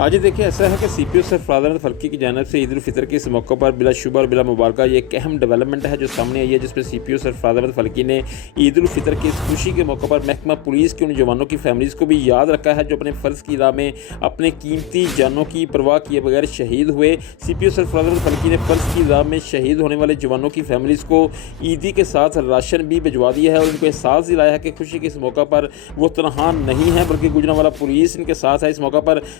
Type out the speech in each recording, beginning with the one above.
आज देखिए ऐसा है कि CPO सरफराज फल्की की जानिब से ईद उल फितर के इस मौके पर बिलाशुबा और बिला मुबारक ये एक अहम डेवलपमेंट है जो सामने आई है, जिसमें CPO सरफराज फल्की ने ईद उल फितर की इस खुशी के मौके पर महकमा पुलिस के उन जवानों की फैमिलीज़ को भी याद रखा है जो अपने फ़र्ज़ की राह में अपने कीमती जानों की परवाह किए बगैर शहीद हुए। CPO सरफराज फल्की ने फ़र्ज़ की राह में शहीद होने वाले जवानों की फैमिलीज़ को ईदी के साथ राशन भी भिजवा दिया है और उनको एहसास दिलाया है कि खुशी के इस मौका पर वो तनहा नहीं है बल्कि गुजरांवाला पुलिस इनके साथ है। इस मौका पर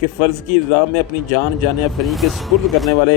कि फ़र्ज़ की राह में अपनी जान जाने फरी के सुपुर्द करने वाले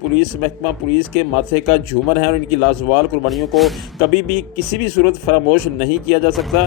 पुलिस महकमा पुलिस के माथे का झूमर है और इनकी लाजवाल कुर्बानियों को कभी भी किसी भी सूरत फरामोश नहीं किया जा सकता।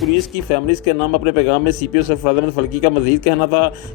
पुलिस की फैमिलीज़ के नाम अपने पैगाम में CPO सरफराज फल्की का मज़ीद कहना था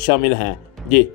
शामिल हैं। जी।